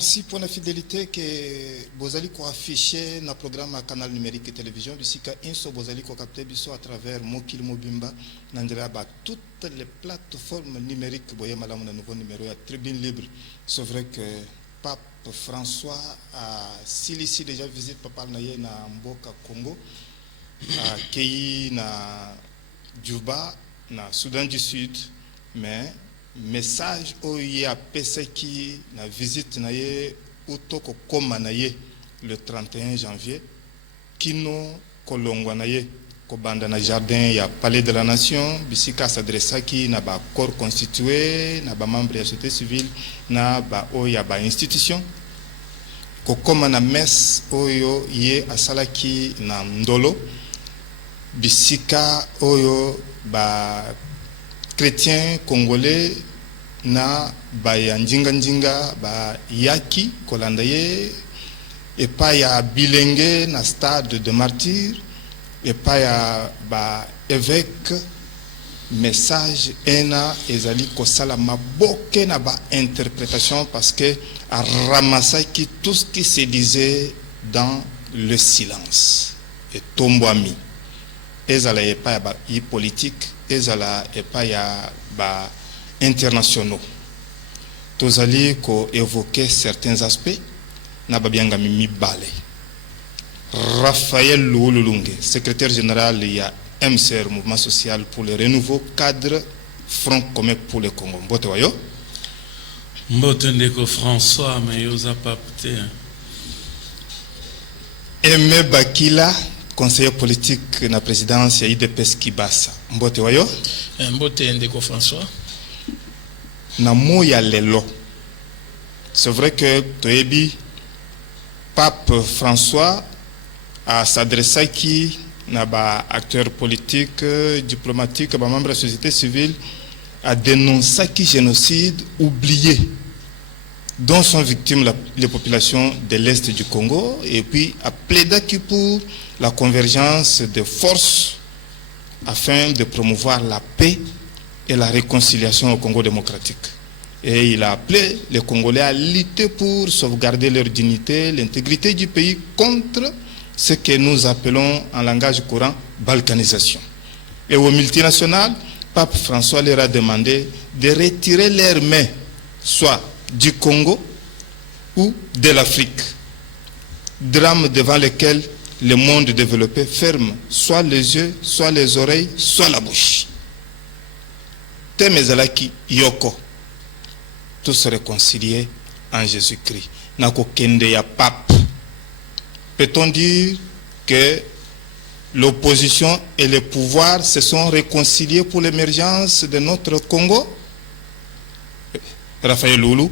Merci pour la fidélité que Bozali ko affiché na programme à canal numérique et télévision bisika inso Bozali ko capté biso à travers Mokil Mobimba nandira ba toutes les plateformes numériques boye malamu na nouveau numéro à Tribune Libre. C'est vrai que Pape François a s'il déjà visite papa naye na Mboka Congo à Kei na Djouba na Soudan du Sud, mais message oye a peseki na visite na ye utoko koma na ye le 31 janvier kino kolongwa na ye ko banda na jardin ya palais de la nation bisika s'adressaki na ba corps constitué na ba membre ya société civile na ba oya ba institution ko koma na messe oyo ye asalaki na ndolo bisika oyo ba chrétien congolais na ba ya njinga ba yaki kolanda ye epa ya bilenge na stade de martyr epa ya ba évêque message ena ezali kosala maboke na ba interprétation parce que a ramassaki tout ce qui se disait dans le silence et tombwami ezala epa ya ba politique ezala epa ya ba internationaux. Tozali ko évoquer certains aspects na babianga mimi bale. Raphaël Loululunge, secrétaire général il y a MCR Mouvement Social pour le Renouveau Cadre Front Commun pour le Congo. Mbote wayo? Mbote ndeko François mais yoza papte. Aimé Bakila, conseiller politique na présidence ya IDPS Kibasa. Mbote wayo? Mbote ndeko François. Na moya lelo. C'est vrai que Toebi Pape François a s'adressé qui na ba acteur politique, diplomatique, ba membre de la société civile a dénoncé qui génocide oublié dont sont victimes les populations de l'Est du Congo et puis a plaidé qui pour la convergence des forces afin de promouvoir la paix et la réconciliation au Congo démocratique. Et il a appelé les Congolais à lutter pour sauvegarder leur dignité, l'intégrité du pays contre ce que nous appelons en langage courant balkanisation. Et aux multinationales, Pape François leur a demandé de retirer leurs mains, soit du Congo ou de l'Afrique. Drame devant lequel le monde développé ferme soit les yeux, soit les oreilles, soit la bouche. Temezalaki Yoko, tous se réconcilier en Jésus-Christ. Nako kende ya pape. Peut-on dire que l'opposition et le pouvoir se sont réconciliés pour l'émergence de notre Congo? Raphaël Loulou.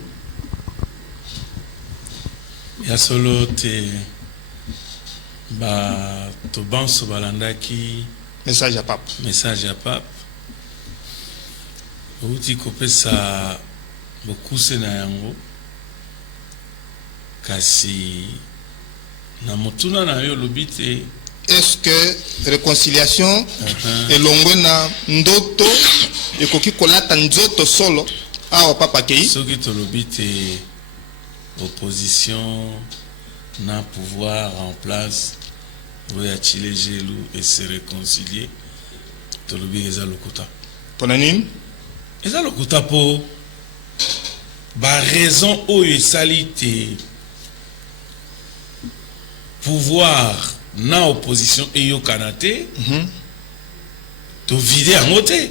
Ya solo te ba to banso balandaki message à pape. Message à pape. Outi kopesa bokuse na yango kasi na mutuna na yo lobite. Est-ce que réconciliation et longwe na ndoto ekoki kolata nzoto solo awa papa kei soki to lobite opposition na pouvoir en place voya chile gelu et se réconcilier to lobi eza lokuta ponanine eza lokuta po ba raison oyo esalite pouvoir na opposition eyokana te to vide yango te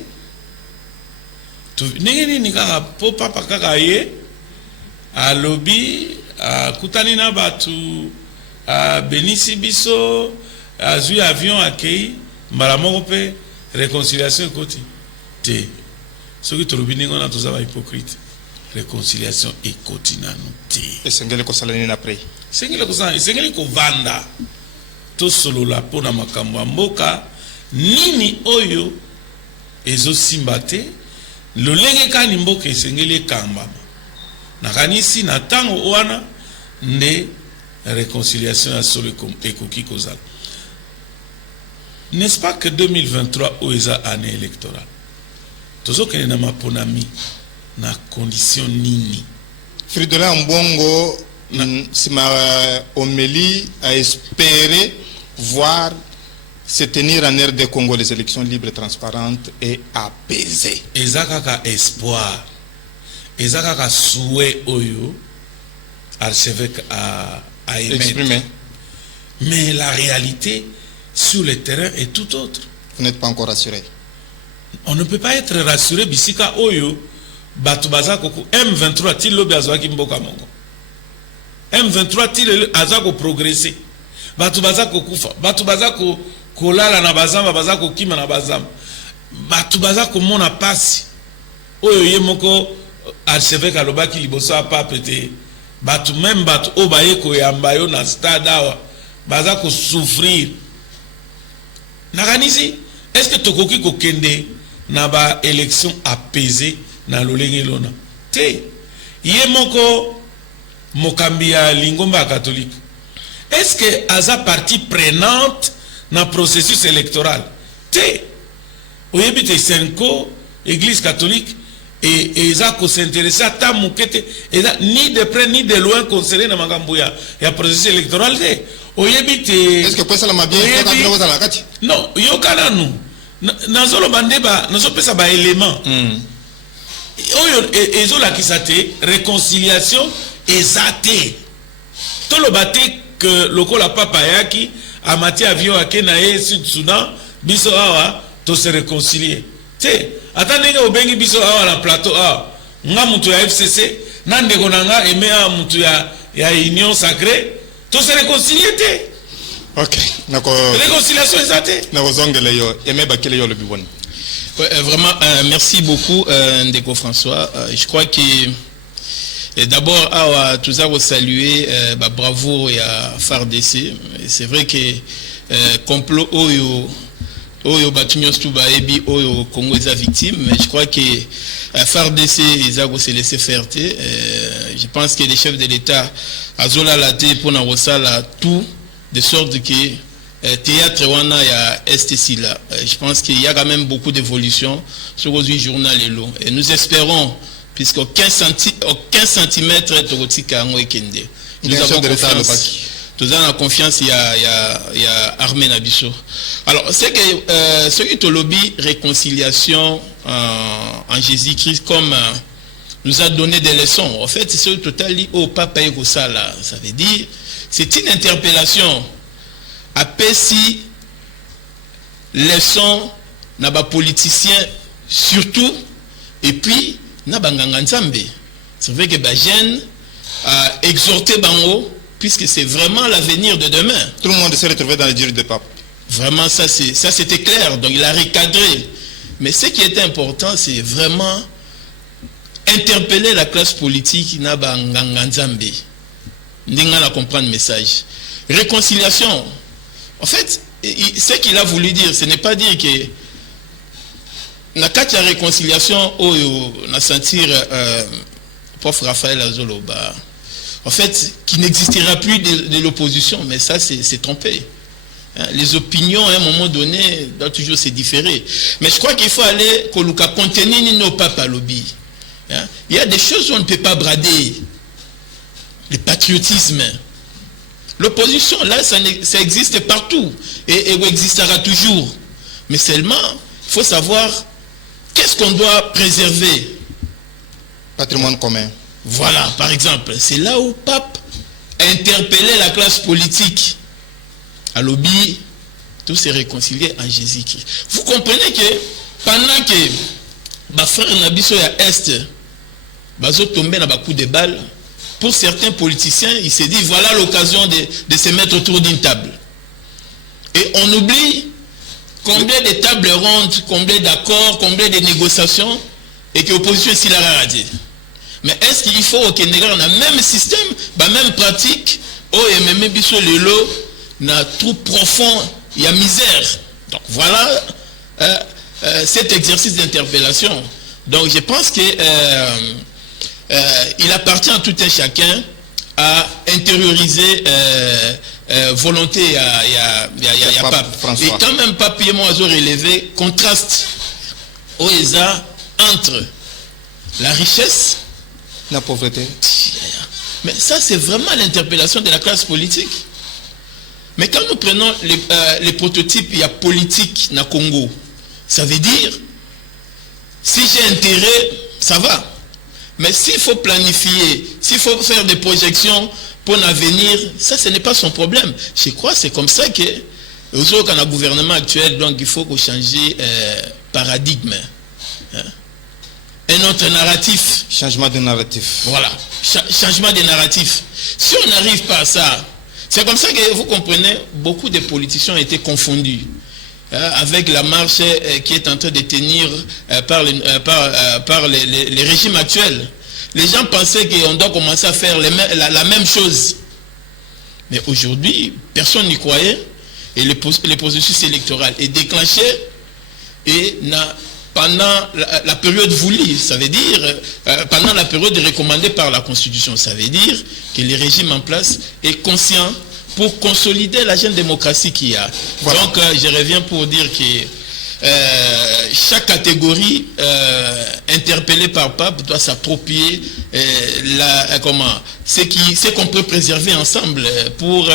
ndenge nini kaka po papa kaka ye alobi akutani na bato abenisi biso azwi avion akei mbala moko mpe réconciliation ekoti te soki tolobi ndenge wana toza ba hypocrite réconciliation ekoti nanu te esengeli kosala nini après esengeli kovanda tosolola mpo na makambo ya mboka nini oyo ezosimba te lolenge kani mboka esengeli ekambama nakanisi na ntango wana nde réconciliation ya solo ekoki kozala. N'est-ce pas que 2023 oyo eza année électorale tozokende na maponami na condition nini Fridolin Mbongo c'est ma homélie à espérer voir se tenir en RD Congo les élections libres, transparentes et apaisées. Ezakaka espoir, ezakaka souhait oyo, archevêque a Exprimé. Mais la réalité sur le terrain est tout autre. Vous n'êtes pas encore rassuré. On ne peut pas être rassuré bisika oyo batu bazako M23 til lobi azwaki mboka mongo. M23 til azako progresser. Batu bazako kufa, batu bazako kolala na bazamba, bazako kima na bazamba. Batu bazako mona pasi. Oyo ye moko archevêque alobaki liboso apa pete. Batu même batu obaye ko yamba yo na stade awa bazako souffrir. Nakanisi, est-ce que tokoki ko kende na ba élection apaisée na lolenge lona te ye moko mokambi ya lingomba catholique, est-ce que aza partie prenante na processus électoral te oyebi te Senko église catholique et eza ko s'intéresser à ta mukete eza ni de près ni de loin concerné na makambo ya processus électoral te oyebi te est-ce que pour ça la mabien faut la kati non yokana nous nazolo bandeba nazopesa ba élément oyo ezolakisa te réconciliation ezate toloba te que lokola papa yaki amati avion ake na ye Sud Soudan biso awa to se réconcilier te atandenge obengi biso awa na plateau awa nga mutu ya FCC na ndeko nanga eme a mutu ya union sacrée to se réconcilier te. Ok, réconciliation ezate nakozongela yo eme bakele yo le bibon. Vraiment, merci beaucoup, Ndeko François. Je crois que d'abord, tout ça, vous saluer, bravo et à FARDC. C'est vrai que complot Oyo Batunyos Touba Ebi Oyo Congo est victime, mais je crois que FARDC ils ont se laissé faire. Je pense que les chefs de l'État Azola Laté pour la tout de sorte que théâtre wana ya STC là, je pense qu'il y a quand même beaucoup d'évolution sur aujourd'hui journal et l'eau et nous espérons puisque aucun centimètre tokotika ngo ekende nous avons confiance tous en confiance il y a armée nabiso. Alors c'est que ce qui te lobby réconciliation en Jésus-Christ comme nous a donné des leçons en fait c'est total au papa et ça là, ça veut dire c'est une interpellation après si leçon na ba politiciens surtout et puis na banganga nzambe. C'est vrai que ba jeune a exhorté bango puisque c'est vraiment l'avenir de demain. Tout le monde s'est retrouvé dans le dirigeant de pape. Vraiment ça c'était clair donc il a recadré. Mais ce qui était important c'est vraiment interpeller la classe politique na banganga nzambe. Ndinga na comprendre le message. Réconciliation. En fait, ce qu'il a voulu dire, ce n'est pas dire que na kati ya réconciliation oyo na sentir prof Raphaël Azoloba. En fait, qui n'existera plus de l'opposition, mais ça c'est trompé. Hein, les opinions à un moment donné doivent toujours se différer. Mais je crois qu'il faut aller koluka contenir nos papas lobby. Hein, il y a des choses où on ne peut pas brader. Le patriotisme. L'opposition, là, ça existe partout et existera toujours. Mais seulement, il faut savoir qu'est-ce qu'on doit préserver. Patrimoine commun. Voilà, par exemple, c'est là où Pape a interpellé la classe politique. À lobby, tout s'est réconcilié en Jésus-Christ. Vous comprenez que pendant que ma frère Nabiso à Est, bazo tombé dans un coup de balle, pour certains politiciens, il s'est dit voilà l'occasion de se mettre autour d'une table. Et on oublie combien de tables rondes, combien d'accords, combien de négociations, et que l'opposition est si la raté. Mais est-ce qu'il faut que nous ayons le même système, la même pratique, oh et même biso lelo, na trou profond, il y a misère. Donc voilà cet exercice d'interpellation. Donc je pense que il appartient à tout un chacun à intérioriser volonté à Pape. Et quand même Pape et moi ont relevé contraste au ESA entre la richesse la pauvreté. Mais ça, c'est vraiment l'interpellation de la classe politique. Mais quand nous prenons les prototypes, il y a politique na Congo. Ça veut dire, si j'ai intérêt, ça va. Mais s'il faut planifier, s'il faut faire des projections pour l'avenir, ça, ce n'est pas son problème. Je crois que c'est comme ça que, aujourd'hui, quand le gouvernement actuel, donc il faut changer paradigme. Hein? Un autre narratif. Changement de narratif. Voilà, changement de narratif. Si on n'arrive pas à ça, c'est comme ça que vous comprenez, beaucoup de politiciens ont été confondus avec la marche qui est en train de tenir par les régimes actuels. Les gens pensaient qu'on doit commencer à faire la même chose. Mais aujourd'hui, personne n'y croyait. Et le processus électoral est déclenché et pendant la période voulue, ça veut dire, pendant la période recommandée par la Constitution, ça veut dire que le régime en place est conscient pour consolider l'agenda démocratique qu'il y a. Voilà. Donc, je reviens pour dire que chaque catégorie interpellée par Pape doit s'approprier ce qu'on peut préserver ensemble pour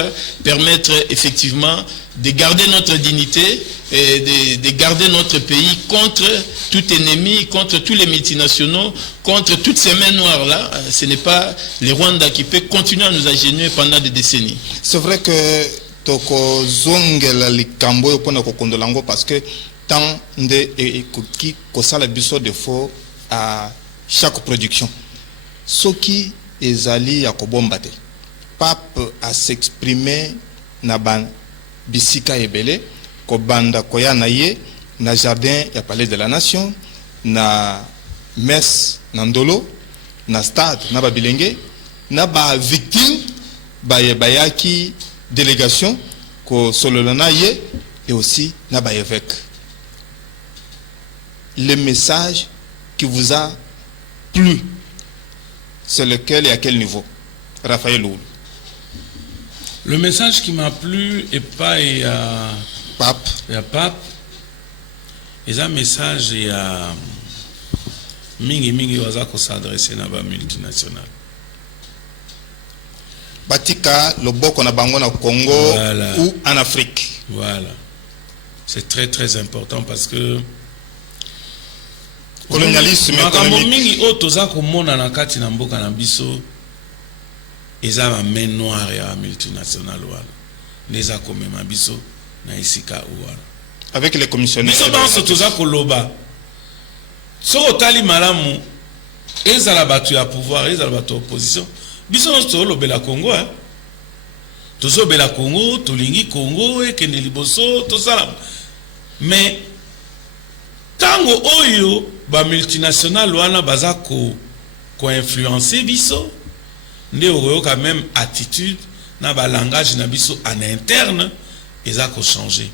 permettre effectivement de garder notre dignité et de garder notre pays contre tout ennemi, contre tous les multinationaux, contre toutes ces mains noires-là. Ce n'est pas les Rwandais qui peuvent continuer à nous agénuer pendant des décennies. C'est vrai que toko zongela likambo pona kokondolango parce que tant de qui kosala biso de faux à chaque production. Ce qui est allé à Kobombate, Pape a s'exprimer na ban bisika ebele kobanda koya na ye na jardin ya palais de la nation na messe na ndolo na stade na babilenge na ba victime bayaki délégation ko sololana ye et aussi na ba évêque. Le message qui vous a plu, c'est lequel et à quel niveau? Raphaël Oul. Le message qui m'a plu et pas et à Pape. Et à Pape. Et un message et à mingi wazako s'adresser à la multinationale. Batika loboko na bango na Congo voilà. Ou en Afrique. Voilà. C'est très très important parce que colonialisme économique. Mingi o toza ko mona na kati na mboka na biso. Eza ma main noire ya multinationale wala. Neza komema biso na isika wala. Avec les commissionnaires. Biso banso toza ko loba. So otali malamu ezala batu ya pouvoir, ezala batu opposition. Biso nso lobela Congo hein. Tozo bela Congo, tolingi Congo e kende liboso to sala. Mais tango oyo ba multinationale wana baza ko influencer biso. Nde oyoka même attitude na ba langage na biso en interne eza ko changer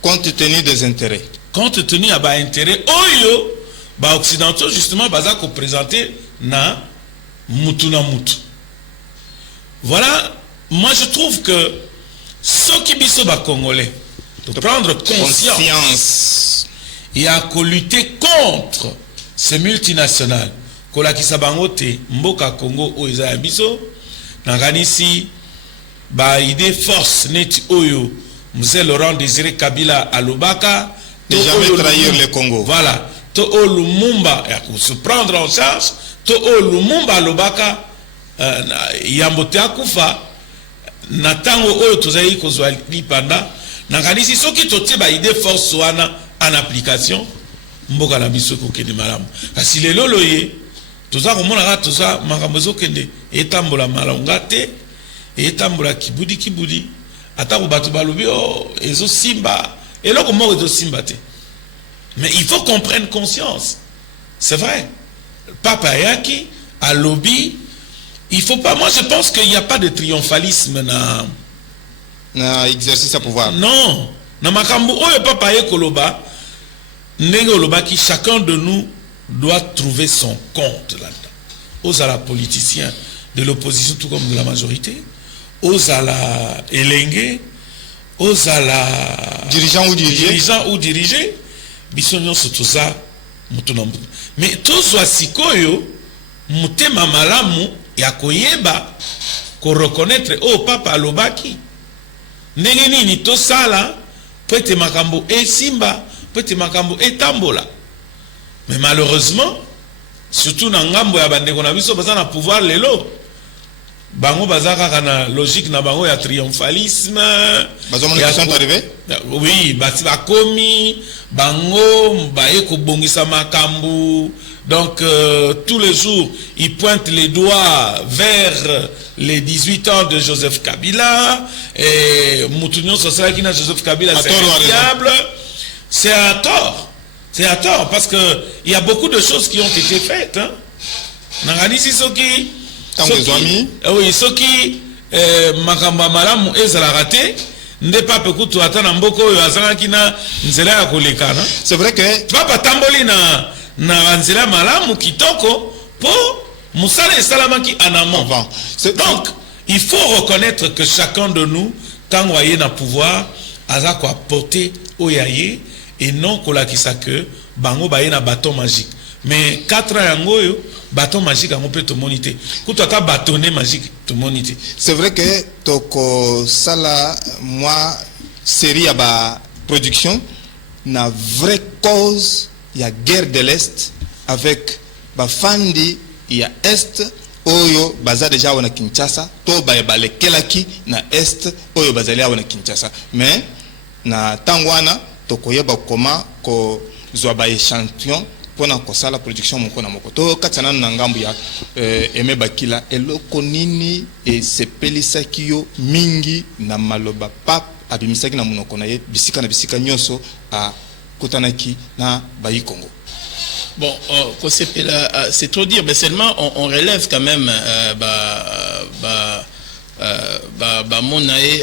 compte tenu des intérêts, compte tenu à ba intérêt oyo ba occidentaux justement baza ko présenter na mutu na mutu. Voilà, moi je trouve que ceux qui biso ba congolais de prendre conscience et à lutter contre ces multinationales. Kolakisa bango te mboka Congo o eza ya biso nanganisi ba idée force net oyo Mzee Laurent Désiré Kabila alobaka ne jamais trahir le Congo. Voilà, to o Lumumba ya se prendre en charge, to o Lumumba alobaka yambote akufa na tango oyo tozali kozwa lipanda nanganisi soki totie ba idée force wana en application mboka na biso ko kende malamu kasi lelo loye toza komona toza makambo ezokende etambola malonga te etambola kibudi ata ko batu balobi ezo simba eloko moko ezo simba te. Mais il faut qu'on prenne conscience, c'est vrai. Papa Yaki a lobby, il faut pas, moi je pense qu'il n'y a pas de triomphalisme na exercice à pouvoir. Non, na makambo oyo papa Yaki koloba ndenge oloba ki chacun de nous doit trouver son compte là-dedans. Aux à la politiciens de l'opposition tout comme de la majorité, aux à la Elengue, aux à la dirigeant ou dirigé, bisonyo sotoza mutuna. Mais tous soit sikoyo mutema malamu ya koyeba ko reconnaître oh papa alobaki ndenge nini tosala po ete makambo esimba po ete makambo etambola. Mais malheureusement surtout na ngambo ya bandeko na biso baza na pouvoir lelo bango baza kaka na logique na bango ya triomphalisme bazomona sont arrivés. Oui, bati bakomi bango baye ko bongisa makambo. Donc tous les jours ils pointent les doigts vers les 18 ans de Joseph Kabila et Moutounion Sosala qui n'a Joseph Kabila c'est diable. C'est à tort. C'est à tort parce que il y a beaucoup de choses qui ont été faites hein. Nanganisi soki oui soki makamba malamu ezala raté nde pa pekutu ata na mboko oyo azalaki na nzela ya kolekana. C'est vrai que papa tamboli na nzela malamu kitoko po musala esalamaki en amont. Donc il faut reconnaître que chacun de nous quand on est dans pouvoir aza ko apporter oyaye et non kolakisa que bango baye na bâton magique. Mais 4 ans yango yo bâton magique on peut te moniter. Kuto ata bâtonnet magique te moniter. C'est vrai que toko sala moi série à ba production na vraie cause il y a guerre de l'Est avec bafandi il y a Est oyo baza déjà wana Kinshasa to ba kelaki na Est oyo bazali wana Kinshasa. Mais na tangwana tokoyeba comment ko zwa ba échantillon pona ko sala production moko na moko to katana na ngambu ya Aimé Bakila eloko nini e sepelisaki yo mingi na maloba pap abimisaki na munoko na ye bisika na bisika nyonso a kotanaki na bayi Congo. Bon, c'est trop dire, mais seulement on relève quand même mon nae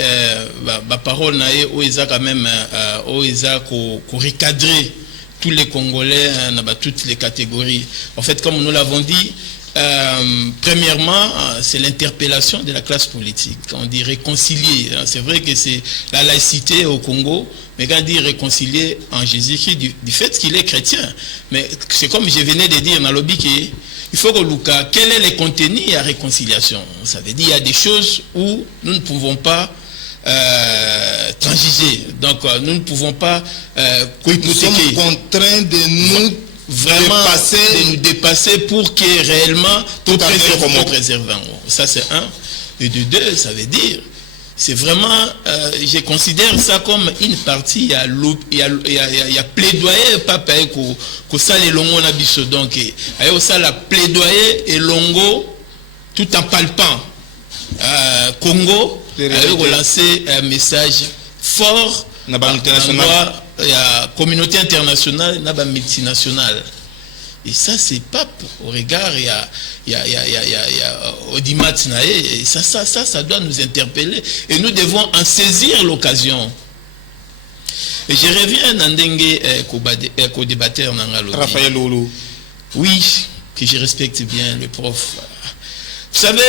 parole nae où ils a quand même où ils a recadrer tous les Congolais dans toutes les catégories. En fait, comme nous l'avons dit, premièrement, c'est l'interpellation de la classe politique. On dit réconcilier. C'est vrai que c'est la laïcité au Congo, mais quand on dit réconcilier en Jésus-Christ, du fait qu'il est chrétien. Mais c'est comme je venais de dire dans le biquet, il faut que Lucas, quel est le contenu à réconciliation? Ça veut dire qu'il y a des choses où nous ne pouvons pas transiger. Donc nous ne pouvons pas nous sommes contraints de nous vraiment de nous dépasser pour que réellement tout préserver. Ça c'est un. Et de deux, ça veut dire c'est vraiment je considère ça comme une partie il y a plaidoyer papa que ça les longo na biso donc il y a ça la plaidoyer et longo tout en palpant Congo a relancé un message fort na international la communauté internationale na ba multinationale. Et ça c'est pape au regard il y a Audimat nae et ça doit nous interpeller et nous devons en saisir l'occasion. Et je reviens à Ndenge co-débatteur Nangalo. Raphaël Loulou. Oui, que je respecte bien le prof. Vous savez,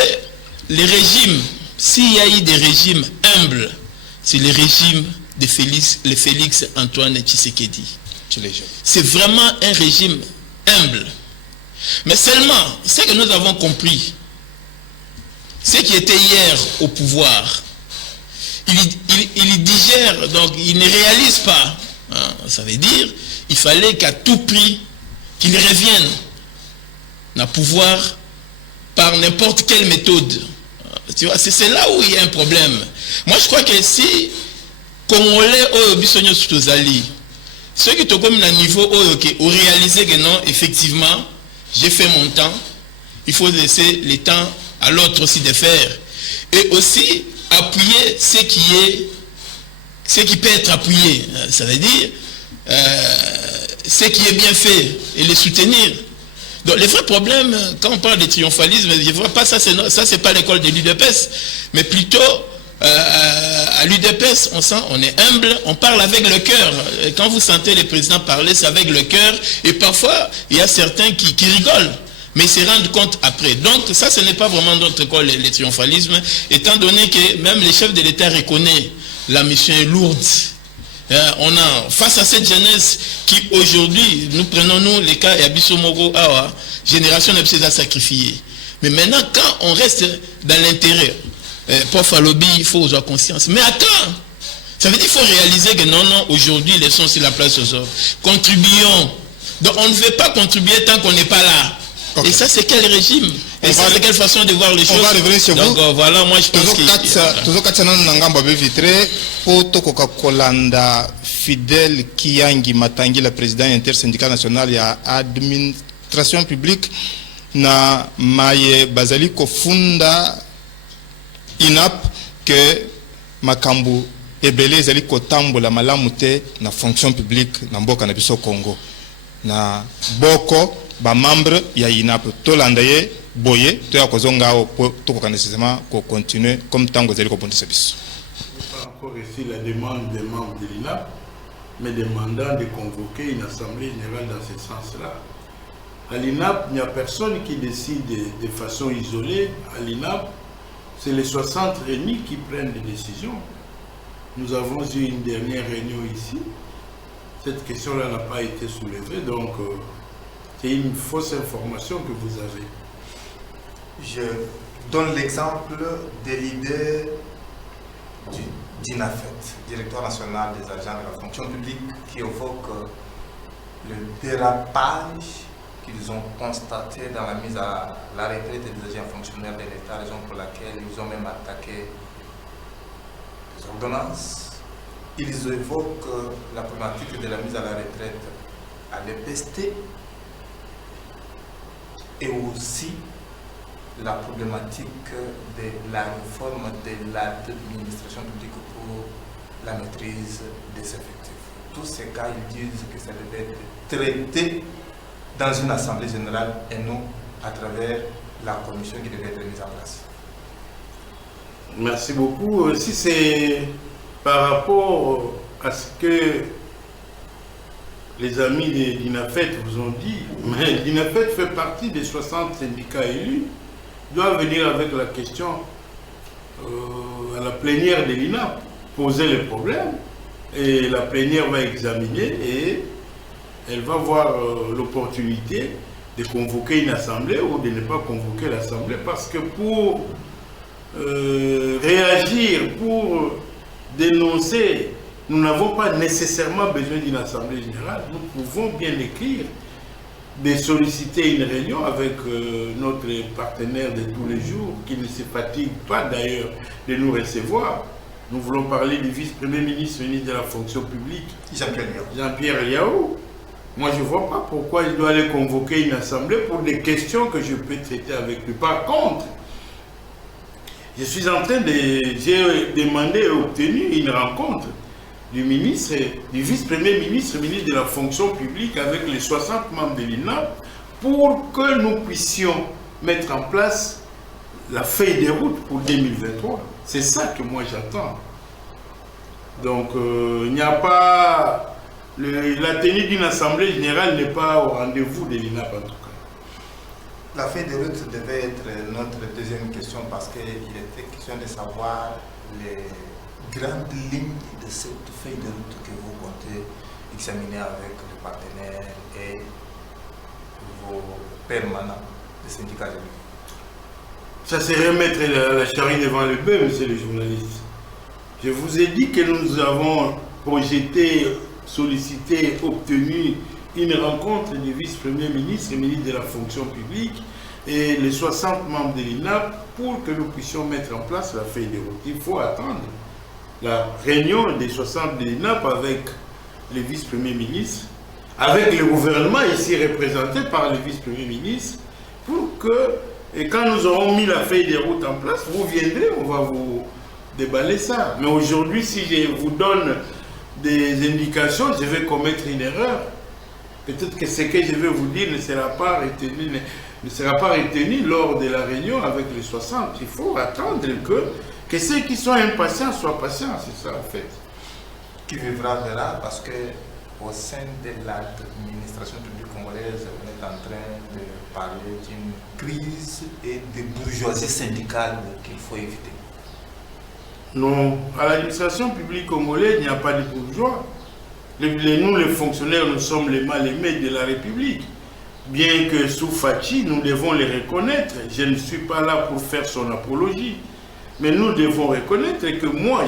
les régimes, s'il y a eu des régimes humbles, c'est le régime de Félix Antoine Tshisekedi. C'est vraiment un régime humble. Mais seulement, ce que nous avons compris, ceux qui étaient hier au pouvoir, ils digèrent, donc ils ne réalisent pas. Hein, ça veut dire il fallait qu'à tout prix, qu'ils reviennent au pouvoir par n'importe quelle méthode. Tu vois, c'est là où il y a un problème. Moi, je crois que si Congolais au Bissonio Soutozali, ceux qui sont comme à niveau où réaliser que non, effectivement, j'ai fait mon temps, il faut laisser le temps à l'autre aussi de faire. Et aussi appuyer ce qui peut être appuyé. Ça veut dire ce qui est bien fait et les soutenir. Donc le vrai problème, quand on parle de triomphalisme, je ne vois pas ça, c'est pas l'école de l'UDPS, mais plutôt à l'UDPS, on est humble, on parle avec le cœur. Quand vous sentez les présidents parler, c'est avec le cœur. Et parfois, il y a certains qui rigolent, mais ils se rendent compte après. Donc ça, ce n'est pas vraiment notre école, le triomphalisme, étant donné que même les chefs de l'État reconnaissent la mission est lourde. On a, face à cette jeunesse qui aujourd'hui, nous prenons les cas, et Abisso Mogo, génération de a sacrifié. Mais maintenant, quand on reste dans l'intérieur, pour faire lobby, il faut avoir conscience. Mais attends, ça veut dire qu'il faut réaliser que non, aujourd'hui, laissons sur la place aux autres. Contribuons. Donc on ne veut pas contribuer tant qu'on n'est pas là. Okay. Et ça, c'est quel régime? Et ça, c'est quelle façon de voir les choses? On va revenir sur vous. Donc voilà, moi je pense que... Toujours Katsana Nangamba Bevitre, pour Toko Kolanda, Fidèle Kiyangi Matangi, le président intersyndical national, il y a administration publique, na Maye Bazali Kofunda INAP, que Makambu Ebele Zali Kotambo la Malamute, na fonction publique, na Mboka na Biso Congo. Na Boko, ba membre ya INAP tolandaye boye to ya kozonga to ko nécessairement ko continuer comme tango zeli ko bonte service. Pas encore ici la demande des membres de l'INAP, mais demandant de convoquer une assemblée générale dans ce sens-là. À l'INAP, il n'y a personne qui décide de façon isolée. À l'INAP, c'est les 60 réunis qui prennent des décisions. Nous avons eu une dernière réunion ici. Cette question-là n'a pas été soulevée, donc c'est une fausse information que vous avez. Je donne l'exemple de l'idée du DINAFET, Directoire national des agents de la fonction publique, qui évoque le dérapage qu'ils ont constaté dans la mise à la retraite des agents fonctionnaires de l'État, raison pour laquelle ils ont même attaqué les ordonnances. Ils évoquent la problématique de la mise à la retraite à l'EPST et aussi la problématique de la réforme de l'administration publique pour la maîtrise des effectifs. Tous ces cas, ils disent que ça devait être traité dans une assemblée générale et non à travers la commission qui devait être mise en place. Merci beaucoup. Si c'est par rapport à ce que les amis de l'INAFET vous ont dit, mais l'INAFET fait partie des 60 syndicats élus, doit venir avec la question à la plénière de l'INAP, poser les problèmes, et la plénière va examiner et elle va voir l'opportunité de convoquer une assemblée ou de ne pas convoquer l'assemblée, parce que pour réagir, pour dénoncer, nous n'avons pas nécessairement besoin d'une assemblée générale. Nous pouvons bien écrire, de solliciter une réunion avec notre partenaire de tous les jours, qui ne se fatigue pas d'ailleurs de nous recevoir. Nous voulons parler du vice-premier ministre, ministre de la fonction publique, Jean-Pierre Liao. Moi, je ne vois pas pourquoi il doit aller convoquer une assemblée pour des questions que je peux traiter avec lui. Par contre, je suis en train j'ai demandé et obtenu une rencontre du ministre, du vice-premier ministre, ministre de la fonction publique avec les 60 membres de l'INAP pour que nous puissions mettre en place la feuille de route pour 2023. C'est ça que moi j'attends. Donc il n'y a pas... la tenue d'une assemblée générale n'est pas au rendez-vous de l'INAP en tout cas. La feuille de route devait être notre deuxième question parce qu'il était question de savoir les grandes lignes de cette feuille de route que vous comptez examiner avec les partenaires et vos permanents des syndicats. Ça serait mettre la charrue devant le bœuf, monsieur le journaliste. Je vous ai dit que nous avons projeté, sollicité, obtenu une rencontre du vice-premier ministre et ministre de la fonction publique et les 60 membres de l'INAP pour que nous puissions mettre en place la feuille de route. Il faut attendre la réunion des 60 de l'INAP avec le vice-premier ministre, avec le gouvernement ici représenté par le vice-premier ministre, pour que, et quand nous aurons mis la feuille de route en place, vous viendrez, on va vous déballer ça. Mais aujourd'hui, si je vous donne des indications, je vais commettre une erreur. Peut-être que ce que je vais vous dire ne sera pas retenu lors de la réunion avec les 60. Il faut attendre que ceux qui sont impatients soient patients, c'est ça en fait. Qui vivra verra, parce que au sein de l'administration publique congolaise, on est en train de parler d'une crise et de bourgeoisie syndicale qu'il faut éviter. Non, à l'administration publique congolaise, il n'y a pas de bourgeois. Nous, les fonctionnaires, nous sommes les mal-aimés de la République. bien que sous Fachi, nous devons les reconnaître. Je ne suis pas là pour faire son apologie. Mais nous devons reconnaître que moi,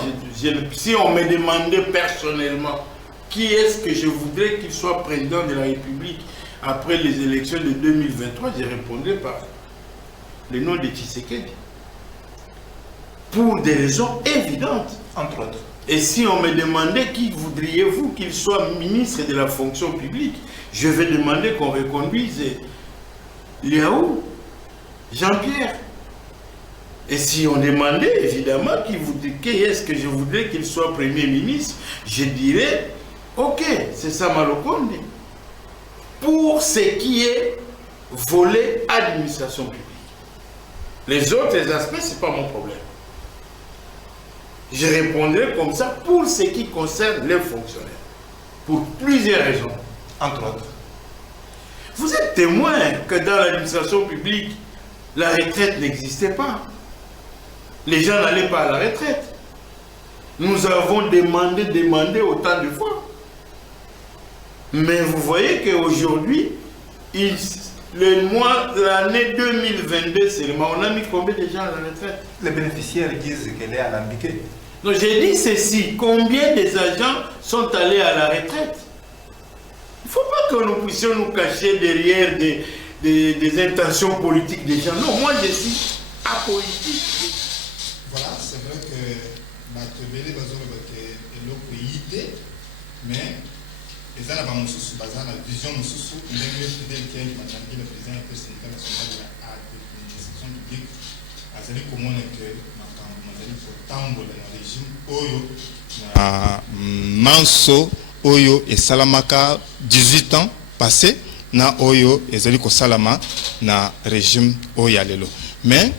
si on me demandait personnellement qui est-ce que je voudrais qu'il soit président de la République après les élections de 2023, je répondrais par le nom de Tshisekedi. Pour des raisons évidentes. Entre autres. Et si on me demandait qui voudriez-vous qu'il soit ministre de la fonction publique, je vais demander qu'on reconduise Liaou, Jean-Pierre. Et si on demandait évidemment qui est-ce que je voudrais qu'il soit Premier ministre, je dirais, ok, c'est ça Malokonde. Pour ce qui est volet administration publique. Les autres aspects, ce n'est pas mon problème. Je répondrai comme ça pour ce qui concerne les fonctionnaires. Pour plusieurs raisons. Entre autres. Vous êtes témoin que dans l'administration publique, la retraite n'existait pas. Les gens n'allaient pas à la retraite. Nous avons demandé autant de fois. Mais vous voyez qu'aujourd'hui, l'année 2022 seulement, on a mis combien de gens à la retraite? Les bénéficiaires disent qu'elle est alambiquée. Donc j'ai dit ceci, combien des agents sont allés à la retraite? Il ne faut pas que nous puissions nous cacher derrière des intentions politiques des gens. Non, moi je suis apolitique. Voilà, c'est vrai que la tebele est l'opéité, mais les gens ont une vision de le président et le syndicat national de l'administration publique. Azali comment que Manso Oyo et Salamaka 18 ans passés na Oyo et Zali ko Salama na régime Oyalelo. Mais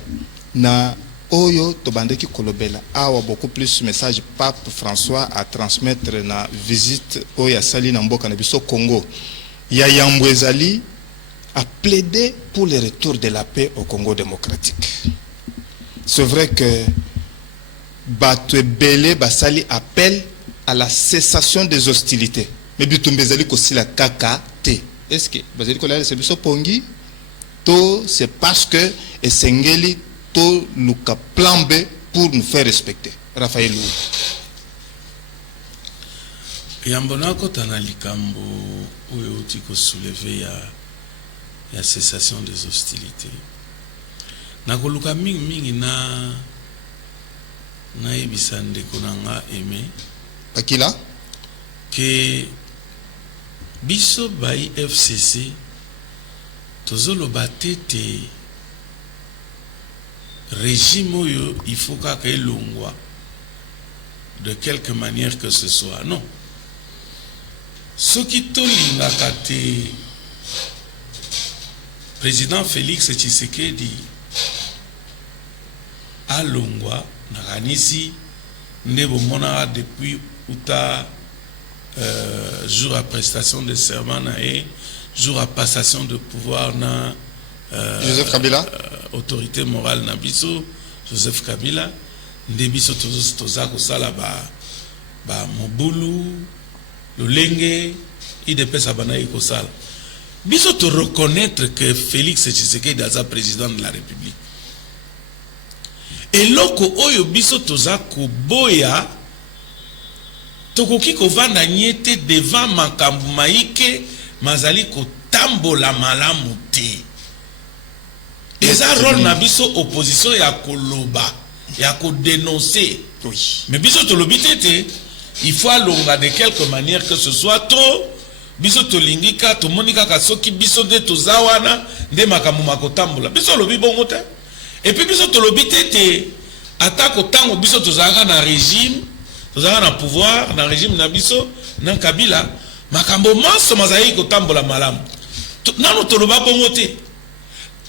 na Oyo tobandeki kolobela awa beaucoup plus message Pape François à transmettre na visite Oya Sali na mboka na biso Congo. Ya Yambwezali a plaidé pour le retour de la paix au Congo démocratique. C'est vrai que Batwebele Basali appelle à la cessation des hostilités. Mais Bitumbezali kosi la KKT. Est-ce que Basali kolale c'est biso pongi? To c'est parce que Esengeli to luka plan B pour nous faire respecter. Raphaël Lou. Yambona kotana likambo oyo tiko soulever ya cessation des hostilités. Nakoluka mingi na ebisande konanga aimé Akila que biso bai FCC tozolo batete régime oyo il faut kaka elongwa de quelque manière que ce soit. Non, soki tolingaka te président Félix Tshisekedi alongwa nakanisi nde bomona depuis uta jour à prestation de serment na et jour à passation de pouvoir na Joseph Kabila autorité morale na biso Joseph Kabila nde biso toza kosala ba mobulu lolenge idepesa bana ikosala biso to reconnaître que Félix Tshisekedi est président de la République. Et loko oyo biso toza koboya tokoki kovanda nyete devant makambu maike mazali kotambola malamu te. Eza rôle na biso opposition ya koloba ya kodénoncer. Oui. Mais biso tolobi te il faut alonga de quelque manière que ce soit trop biso tolingika tomonika kasoki biso de tozawana nde makambu makotambola biso lobi bongo te. Et puis biso tolobi te attaque autant biso tozaka na régime tozaka na pouvoir na régime na biso na Kabila makambo manso mazali kotambola malamu nanu toloba bongo te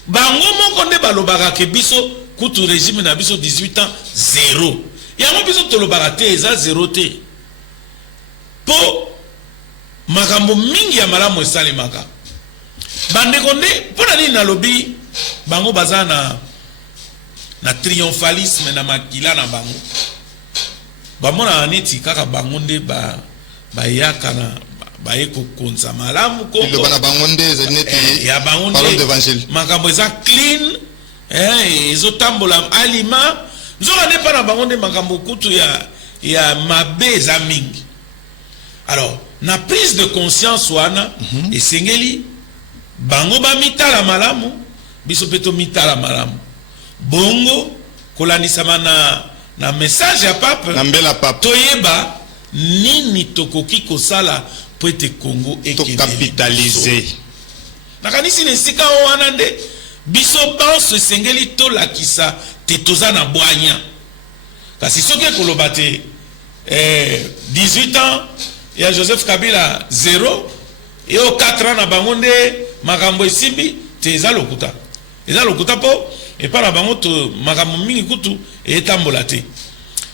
bango moko nde balobaka ke biso kutu régime na biso 18 ans 0 yango biso tolobaka te eza 0 te po makambo mingi ya malamu esalemaka bandeko nde mpona nini nalobi bango baza na triomphalisme na makila na bango bamona neti kaka bango nde bayaka na baye kokonza malamu le Congo bana bangonde zeneti ya bangonde parole d'évangile makambo eza clean ezotambola alima nzoka ne pa na bangonde makambo kutu ya mabe eza mingi. Alors na prise de conscience wana esengeli bango ba mitala malamu biso peto mitala malamu bongo kolandisama na message ya pape na mbela pape toyeba nini tokoki kosala po ete Congo to capitaliser nakanisi nesika wana nde biso banso esengeli tolakisa te toza na bwanya kasi soki ekoloba te 18 ans ya Joseph Kabila 0 et au 4 ans na bango nde makambo esimbi te eza lokuta po epa na bango to makambo mingi kutu etambola te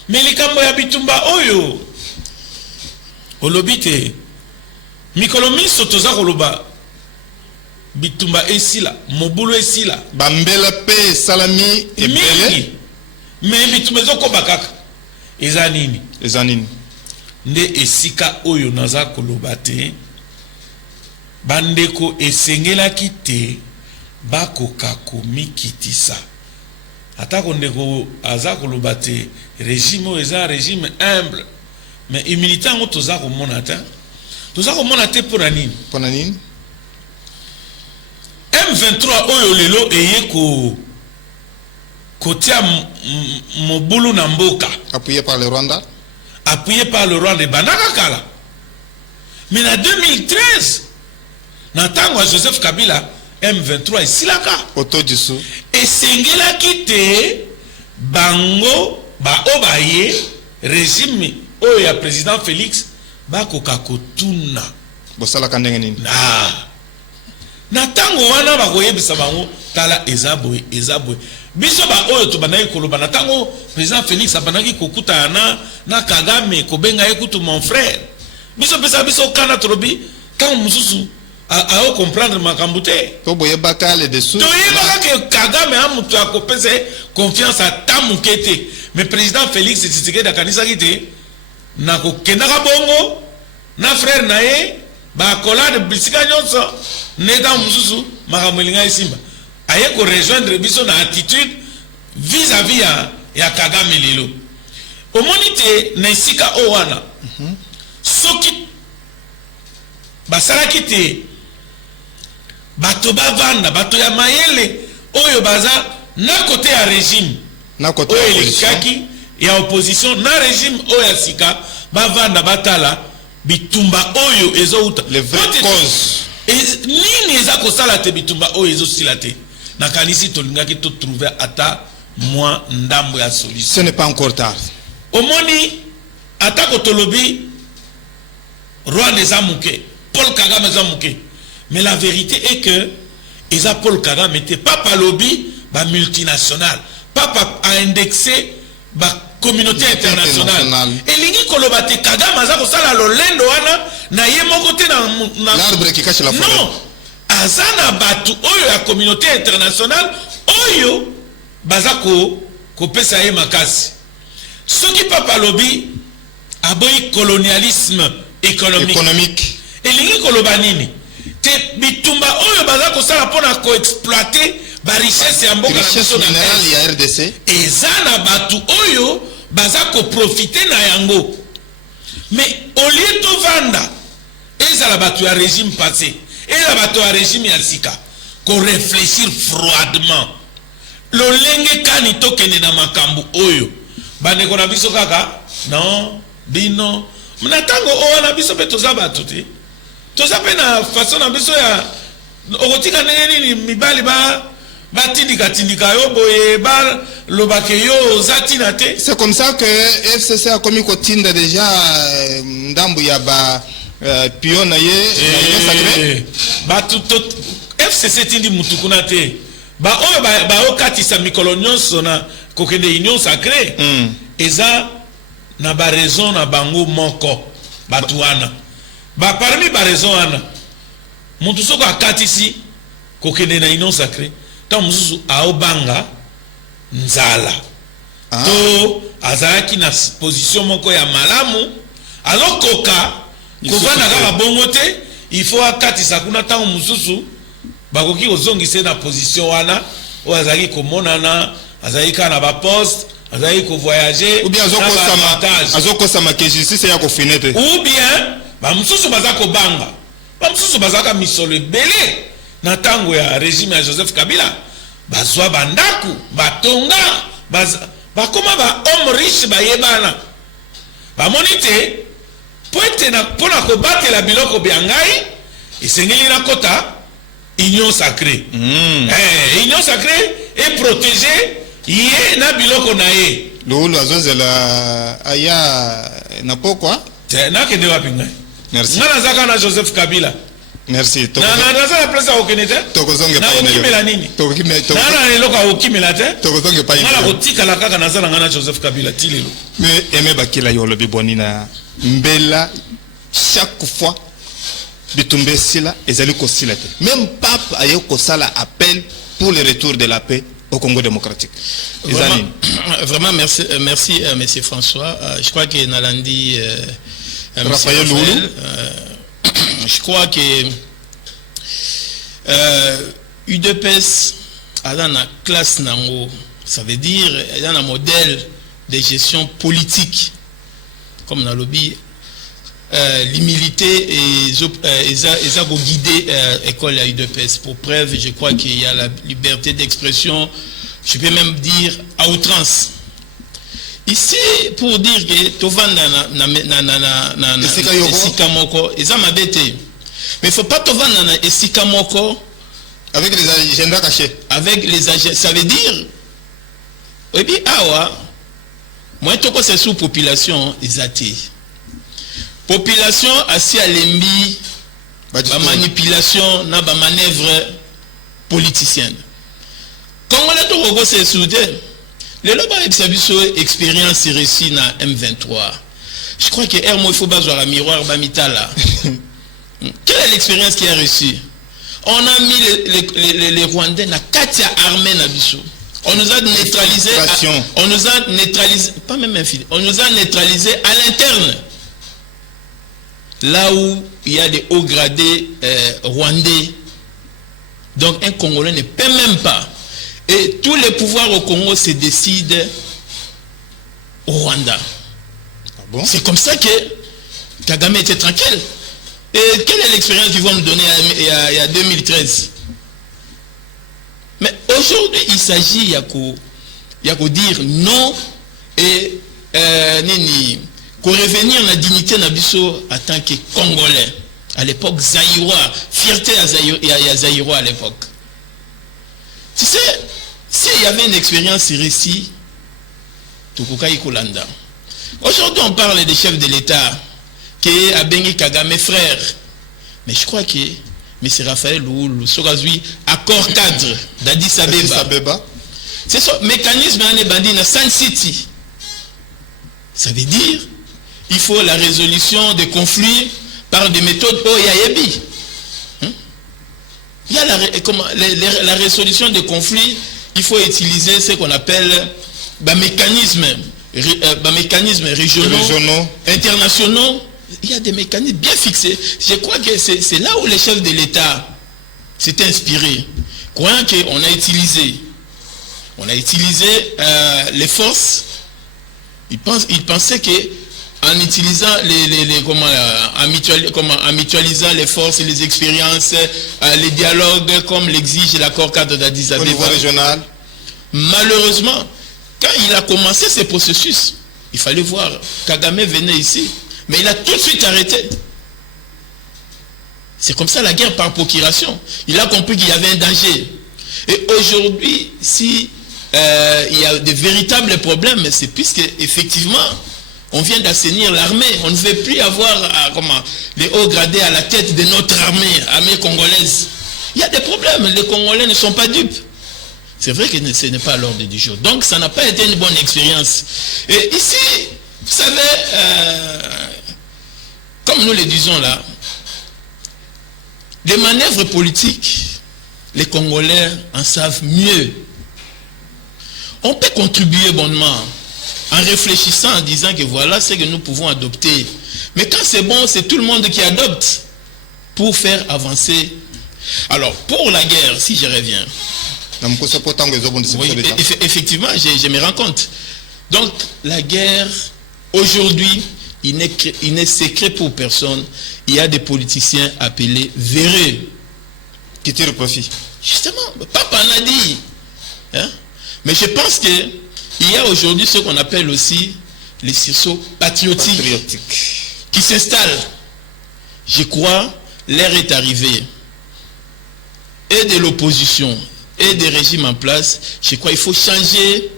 me likambo ya bitumba oyo olobi te mikolo miso toza koloba bitumba esila mobulu esila bambela pe salami ebele me bitumba ezokoba kaka eza nini nde esika oyo naza koloba te bandeko esengelaki te bakoka komikitisa atako ndeko aza koloba te régime oyo eza régime humble mais humilité yango toza komona te mpona nini M23 oyo lelo eye kotia mobulu na mboka appuyé par le Rwanda bandaka kala mais na 2013 na ntango ya Joseph Kabila M23 esilaka otodisu esengelaki te bango baye régime oyo ya président Félix bakoka kotuna bosalaka ndenge nini na ntango wana bakoyebisa bango tala eza boye biso oyo tobandaki koloba na ntango président Félix abandaki kokutana na Kagame kobenga ye kutu mon frère biso pesa biso kana tolobi ntango mosusu ao comprendre makambo te toboyebaka le dessous toyebaka ke Kagame amutu akopesa confiance ata moke te mais président Félix Tshisekedi akanisaki te na kokendaka bongo na frère na ye bakolade bisika nyonso neta mosusu makambo elinga esimba aye korejoindre biso na attitude vis-à-vis ya Kagame lelo omoni te na esika o wana soki basalaki te bato bavanda bato ya mayele oyo baza na kote ya régime oyo elekaki ya opposition na régime oyo ya sika bavanda batala bitumba oyo ezouta les vraies causes nini eza kosala te bitumba oyo ezosila te nakanisi tolingaki trouver ata mwa ndambo ya solution. Ce n'est pas encore tard. Omoni atako tolobi Rwanda eza muke, Paul Kagame eza muke. Mais la vérité est que eza Paul Kagame était papa lobby ba multinational, papa a indexé ba communauté internationale. Elingi koloba te Kagame aza kosala lolendo wana na ye moko te na l'arbre qui cache la forêt. Non. Azana batu oyo ya communauté internationale oyo bazako kopesa ye makasi. Soki papa lobby aboyi colonialisme économique. Elingi koloba nini? Te bitumba oyo bazako sala pona ko exploiter ba richesse ya mboka richesse minérale ya RDC. Ezana batu oyo bazako profiter na yango. Mais au lieu de vanda ezala batu ya régime passé et la bateau à régime ya sika ko réfléchir froidement lolenge kani tokene na makambu oyo bandeko na biso kaka non bino mnatango o na biso pe toza batu te toza pe na façon na biso ya okotika ndenge nini mibali batindika yo boye ba lobake yo zatina te. C'est comme ça que FCC a commis kotinda déjà ndambu ya ba pion na ye sacré FCC tindi mutukuna te ba okatisa mikolo nyonso na kokende union sacré eza na ba raison na bango moko batu wana ba parmi ba raison wana mutu soko akatisi kokende na union sacré ta mususu aobanga nzala to azalaki na position moko ya malamu alokoka kovanda kaka bongo te, il faut akatisa kuna ntango mosusu bakoki kozongisa na position wana oyo azalaki komonana, azalaki kaka na baposte, azalaki kovoyager, ou bien azokosama ke justice ya kofine te, ou bien bamosusu baza kobanga, bamosusu bazalaka misolo ebele na ntango ya régime ya Joseph Kabila, bazwa bandaku, batonga, bakoma ba homme riche bayebana, bamoni te po ete mpona kobatela biloko bya ngai esengeli na kota union sacrée. Union sacrée est protégée ye na biloko na ye lulu azozela aya na pokwa te nakende wapi ngai. Merci. Nga nazaka na Joseph Kabila. Merci. Naza na place okene te. Tokozonge pa okimela nini? Na eloko okimela te. Tokozonge pa nga na kotikala kaka naza na Joseph Kabila ti lelo. Mais aimé bakila yo lobi boni na mbela chaque fois bitumbe sila ezali ko sila te. Même pape ayo ko sala appel pour le retour de la paix au Congo démocratique. Vraiment merci monsieur François. Je crois que Nalandi Raphaël Loulou, je crois que UDPS a dans la classe nango, ça veut dire dans un modèle de gestion politique comme dans le lobby, l'humilité et ça guider école à UDPS. Pour preuve, je crois qu'il y a la liberté d'expression, je peux même dire à outrance. Ici, pour dire que Tovanda na Esikamoko, ils ont m'abêté. Mais il ne faut pas Tovanda na Esikamoko avec les agendas cachés. Avec les agendas, ça veut dire, et puis, moi, je suis sous population, ils athées. Population assis à l'embi, la manipulation, na ba manœuvre politicienne. Quand on a tout recours, c'est soudé. Les lobes avec sa expérience réussie na M23. Je crois que il faut baser un miroir bamitala. Quelle est l'expérience qui a réussi? On a mis les Rwandais na Katia armée na biso. On nous a neutralisé. On nous a neutralisé, pas même infini. On nous a neutralisé à l'interne. Là où il y a des hauts gradés rwandais. Donc un Congolais ne peut même pas. Et tous les pouvoirs au Congo se décident au Rwanda. Ah bon? C'est comme ça que Kagame était tranquille. Et quelle est l'expérience qu'ils vont nous donner il y a 2013? Mais aujourd'hui, il s'agit, il y a qu'à dire non et qu'on revenir à la dignité Nabiso en tant que Congolais. À l'époque, Zaïrois, fierté à Zaïrois à l'époque. Tu sais, s'il y avait une expérience réussie, Tukukai Kolanda. Aujourd'hui, on parle des chefs de l'État, qui a Bengi Kagame frère. Mais je crois que M. Raphaël Loulou, Sogazui, accord cadre d'Addis Abeba. C'est ce mécanisme dans Sun City. Ça veut dire il faut la résolution des conflits par des méthodes OYAYEBI. Il y a la résolution des conflits, il faut utiliser ce qu'on appelle mécanismes régionaux, internationaux. Il y a des mécanismes bien fixés. Je crois que c'est là où les chefs de l'État s'étaient inspirés. Croyant qu'on a utilisé les forces, ils pensaient que en utilisant en mutualisant les forces et les expériences, les dialogues comme l'exige l'accord cadre d'Addis Abeba. Au niveau régional. Malheureusement, quand il a commencé ce processus, il fallait voir, Kagame venait ici, mais il a tout de suite arrêté. C'est comme ça la guerre par procuration. Il a compris qu'il y avait un danger. Et aujourd'hui, si il y a de véritables problèmes, c'est puisque effectivement on vient d'assainir l'armée. On ne veut plus avoir les hauts gradés à la tête de notre armée congolaise. Il y a des problèmes. Les Congolais ne sont pas dupes. C'est vrai que ce n'est pas à l'ordre du jour. Donc ça n'a pas été une bonne expérience. Et ici, vous savez, comme nous le disons là, les manœuvres politiques, les Congolais en savent mieux. On peut contribuer bonnement. en réfléchissant, en disant que voilà ce que nous pouvons adopter. Mais quand c'est bon, c'est tout le monde qui adopte pour faire avancer. Alors, pour la guerre, si je reviens, oui, effectivement, je me rends compte. Donc, la guerre, aujourd'hui, il n'est secret pour personne. Il y a des politiciens appelés véreux qui tirent profit. Justement, Papa en a dit. Hein? Mais je pense qu'il y a aujourd'hui ce qu'on appelle aussi les sursauts patriotiques qui s'installent. Je crois, l'ère est arrivée. Et de l'opposition, et des régimes en place, je crois qu'il faut changer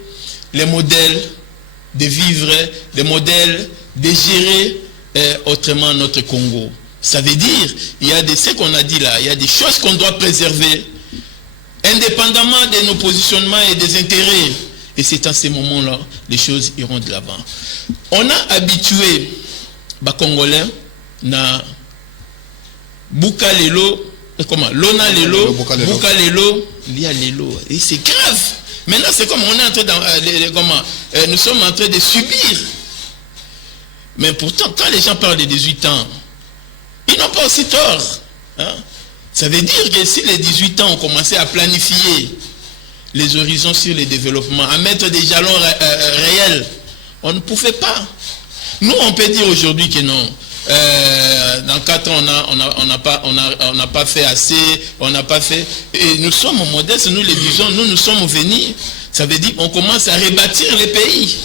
les modèles de vivre, les modèles de gérer autrement notre Congo. Ça veut dire, il y a ce qu'on a dit là, il y a des choses qu'on doit préserver, indépendamment de nos positionnements et des intérêts. Et c'est à ces moments-là, les choses iront de l'avant. On a habitué les Congolais na Buka Lelo, comment Lona Lelo, Buka Lelo, Lia Lelo. Et c'est grave. Maintenant, c'est comme on est en train nous sommes en train de subir. Mais pourtant, quand les gens parlent de 18 ans, ils n'ont pas aussi tort. Hein? Ça veut dire que si les 18 ans ont commencé à planifier les horizons sur le développement, à mettre des jalons réels, on ne pouvait pas. Nous, on peut dire aujourd'hui que non. Dans 4 ans, on n'a pas fait assez, on n'a pas fait. Et nous sommes modestes, nous les disons, nous sommes venus. Ça veut dire qu'on commence à rebâtir les pays.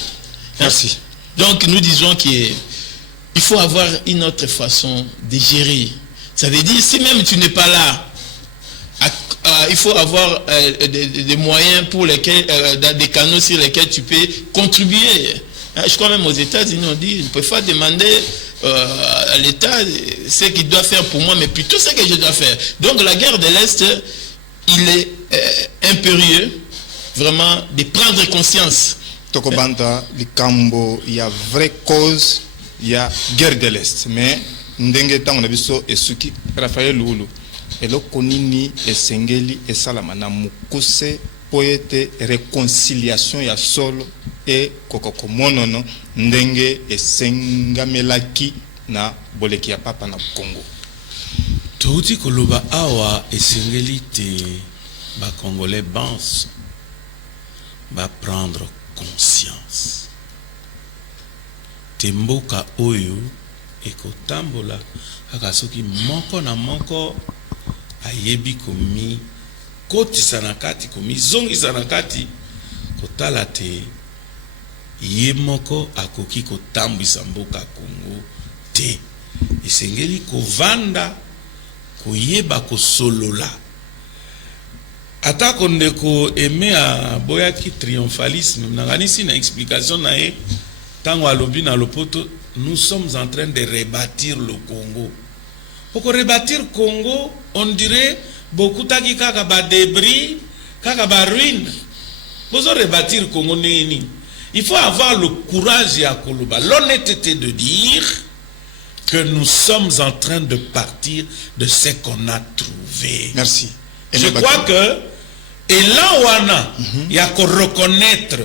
Merci. Donc nous disons qu'il faut avoir une autre façon de gérer. Ça veut dire, si même tu n'es pas là, il faut avoir des moyens pour lesquels, des canaux sur lesquels tu peux contribuer. Je crois même aux États-Unis, on dit, je ne peux pas demander à l'État ce qu'il doit faire pour moi, mais plutôt ce que je dois faire. Donc la guerre de l'Est, il est impérieux, vraiment, de prendre conscience. Tokobanda, Likambo, il y a vraie cause, il y a guerre de l'Est. Mais, ndenge ta on a biso esuki Raphaël Lulu. Et le konini et sengeli et salamana mukuse poete réconciliation ya solo et kokoko monono ndenge et sengamelaki na boleki ya papa na Congo. Touti koloba awa et sengeli te ba congolais bans ba prendre conscience. Temboka oyo ekotambola kaka soki moko na moko ayebi komi kotisa na kati komi zongisa na kati kotala te ye moko akoki kotambwisa mboka Congo te. Esengeli kovanda koyeba kosolola atako ndeko eme a boyaki triomphalisme nanganisi na explication na ye tango alobi na lopoto. Nous sommes en train de rebâtir le Congo. Pour rebâtir le Congo, on dirait beaucoup de kaka ba débris, kaka ba ruines. Pour rebâtir le Congo, il faut avoir le courage et l'honnêteté de dire que nous sommes en train de partir de ce qu'on a trouvé. Merci. Et je crois que, et là où on a, il y a qu'à reconnaître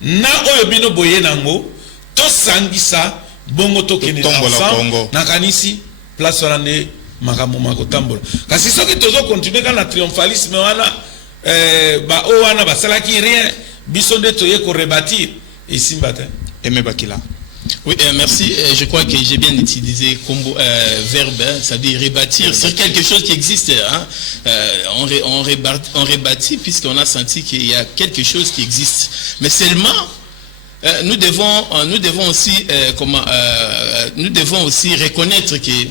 na oyo bino boye nango to sangisa bongo to kene ensemble nakanisi place wana ne makambo makotambola kasi soki tozo continuer kana triomphalisme wana ba o wana basalaki rien biso nde toye ko rebâtir et simbata Aimé Bakila. Oui, merci. Je crois que j'ai bien utilisé combo verbe, ça veut dire rebâtir sur quelque chose qui existe. Hein. On rebâtit puisqu'on a senti qu'il y a quelque chose qui existe. Mais seulement, nous devons aussi reconnaître que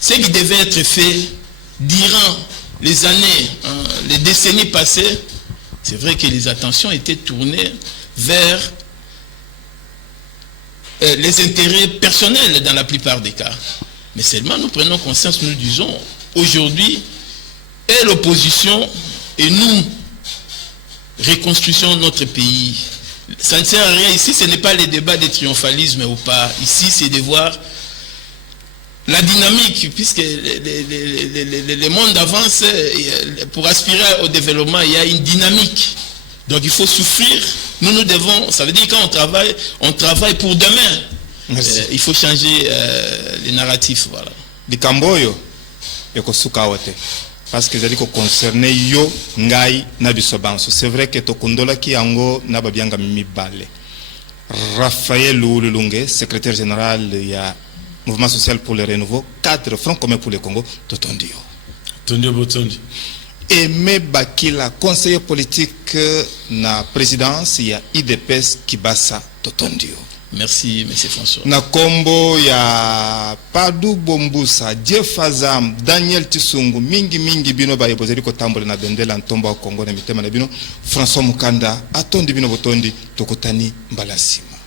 ce qui devait être fait durant les années, les décennies passées, c'est vrai que les attentions étaient tournées vers les intérêts personnels dans la plupart des cas. Mais seulement nous prenons conscience, nous disons, aujourd'hui, et l'opposition et nous reconstruisons notre pays. Ça ne sert à rien. Ici, ce n'est pas les débats de triomphalisme ou pas. Ici, c'est de voir la dynamique, puisque le monde avance, pour aspirer au développement, il y a une dynamique. Donc il faut souffrir. Nous devons, ça veut dire quand on travaille pour demain. Il faut changer les narratifs, voilà. Likamboyo ekosuka wote parce que zali ko concerner yo ngai na bisobanso. C'est vrai que tokundola ki yango na babianga mibale. Raphaël Loulunge, secrétaire général ya Mouvement social pour le renouveau, cadre Front commun pour le Congo, Totondio. Tondio Botondi. Aimé Bakila, conseiller politique na présidence, il y a IDPS Kibasa Totondio. Merci, M. François. Na kombo ya Padu Bombusa, Jeff Azam, Daniel Tisungu, mingi bino ba yebozeli ko tambole na bendela ntomba wa Kongo na mitema na bino, François Mukanda, atondi bino botondi, tokutani mbalasima.